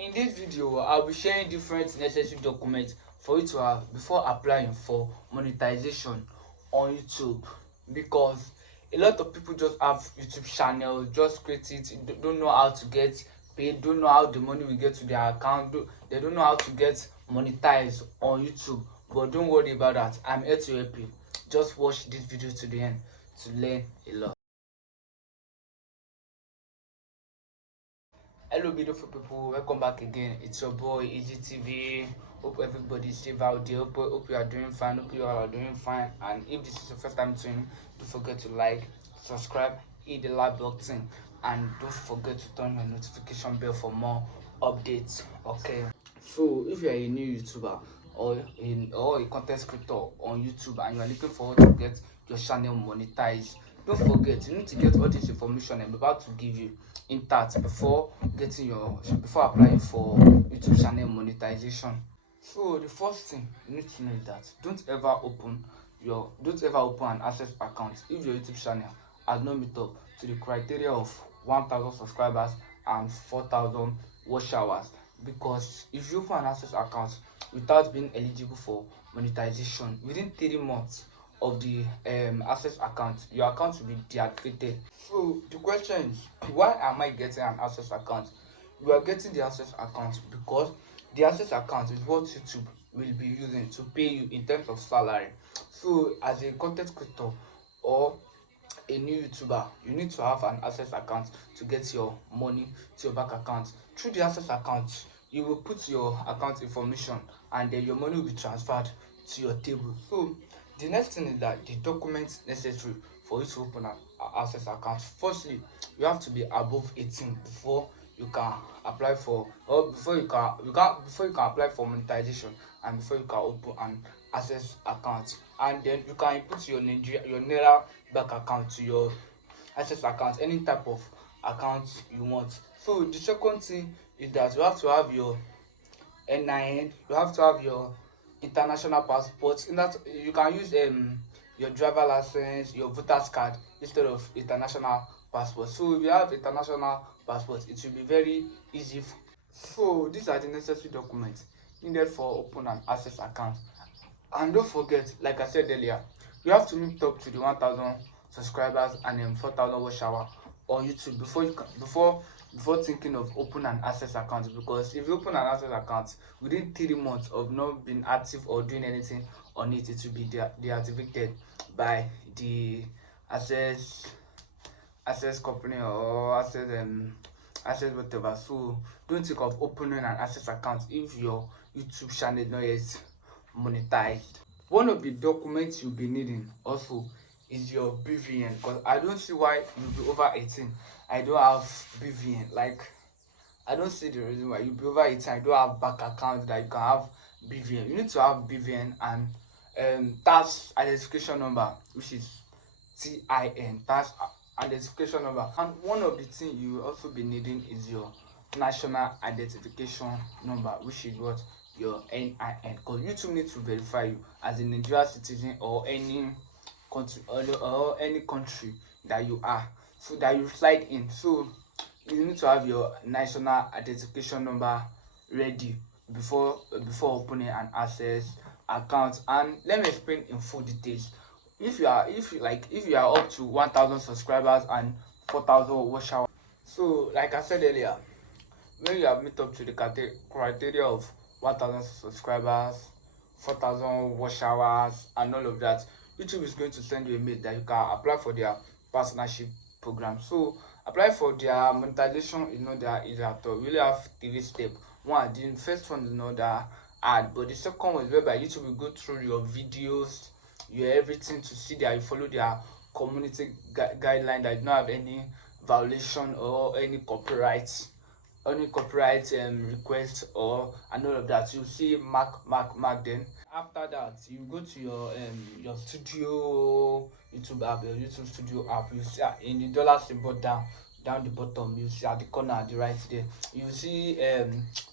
In this video, I'll be sharing different necessary documents for you to have before applying for monetization on YouTube, because a lot of people just have YouTube channel, just create it, don't know how to get paid, don't know how the money will get to their account, they don't know how to get monetized on YouTube. But don't worry about that, I'm here to help you. Just watch this video to the end to learn a lot. Hello beautiful people, welcome back again. It's your boy EGTV. Hope everybody's safe out there. Hope you are doing fine. Hope you all are doing fine. And if this is your first time tuning, don't forget to like, subscribe, hit the like button, and don't forget to turn your notification bell for more updates. Okay. So if you are a new YouTuber or a content creator on YouTube and you are looking forward to get your channel monetized, don't forget you need to get all this information I'm about to give you intact before applying for YouTube channel monetization. So the first thing you need to know is that don't ever open an access account if your YouTube channel has not met up to the criteria of 1,000 subscribers and 4,000 watch hours. Because if you open an access account without being eligible for monetization, within 3 months of the access account, your account will be deactivated. So the question is, why am I getting an access account? You are getting the access account because the access account is what YouTube will be using to pay you in terms of salary. So as a content creator or a new YouTuber, you need to have an access account to get your money to your bank account. Through the access account, you will put your account information and then your money will be transferred to your table. So the next thing is that the documents necessary for you to open an access account. Firstly, you have to be above 18 before you can apply for, or before you can apply for monetization, and before you can open an access account. And then you can input your Naira bank account to your access account, any type of account you want. So the second thing is that you have to have your NIN, you have to have your international passport. In that you can use your driver license, your voter's card instead of international passport. So if you have international passport, it will be very easy. So these are the necessary documents needed for open an access account. And don't forget, like I said earlier, you have to meet up to the 1,000 subscribers and 4,000 watch hour on YouTube before thinking of open an access account. Because if you open an access account within 3 months of not being active or doing anything on it, it will be deactivated by the access company or access whatever. So don't think of opening an access account if your YouTube channel is not yet monetized. One of the documents you'll be needing also is your BVN, because I don't see why you'll be over 18. I don't have BVN. Like, I don't see the reason why you'll be over 18. I don't have bank account that you can have BVN. You need to have BVN and tax identification number, which is TIN, tax identification number. And one of the things you will also be needing is your national identification number, which is what? Your NIN, because YouTube needs to verify you as a Nigerian citizen or any country that you are, so that you reside in. So you need to have your national identification number ready before opening an access account. And let me explain in full details. If you are up to 1,000 subscribers and 4,000 watch hours. So like I said earlier, when you have met up to the criteria of 1,000 subscribers, 4,000 watch hours, and all of that, YouTube is going to send you a mail that you can apply for their partnership program. So apply for their monetization is not that easy at all. You really have 3 steps. One, the first one is not that hard, but the second one is whereby YouTube will go through your videos, your everything, to see that you follow their community guideline, that you don't have any violation or any copyright request or and all of that. You see mark. Then after that, you go to your studio YouTube app, your YouTube studio app. You see in the dollar symbol down the bottom, you see at the corner at the right there, you see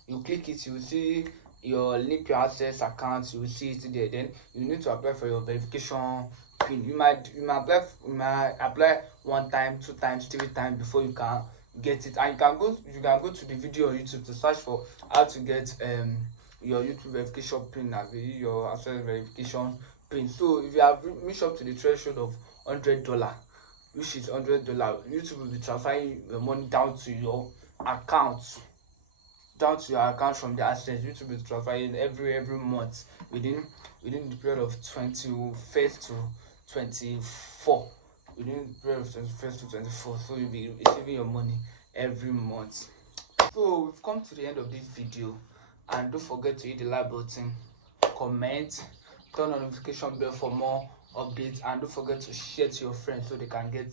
you click it, you see your link your access account, you will see it there. Then you need to apply for your verification pin. You might apply 1 time, 2 times, 3 times before you can get it. And you can go to the video on YouTube to search for how to get your YouTube verification pin and your Adsense verification pin. So if you have reached up to the threshold of $100, which is $100, YouTube will be transferring the money down to your account, from the Adsense. YouTube will transfer it every month within the period of 21st to 24. Within the period of 21st to 24, so you'll be receiving your money every month. So we've come to the end of this video, and don't forget to hit the like button, comment, turn on notification bell for more updates, and don't forget to share to your friends so they can get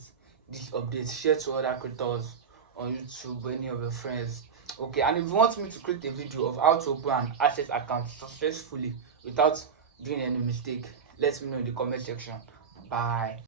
these updates. Share to other creators on YouTube, any of your friends. Okay, and if you want me to create a video of how to open an Adsense account successfully without doing any mistake, let me know in the comment section. Bye.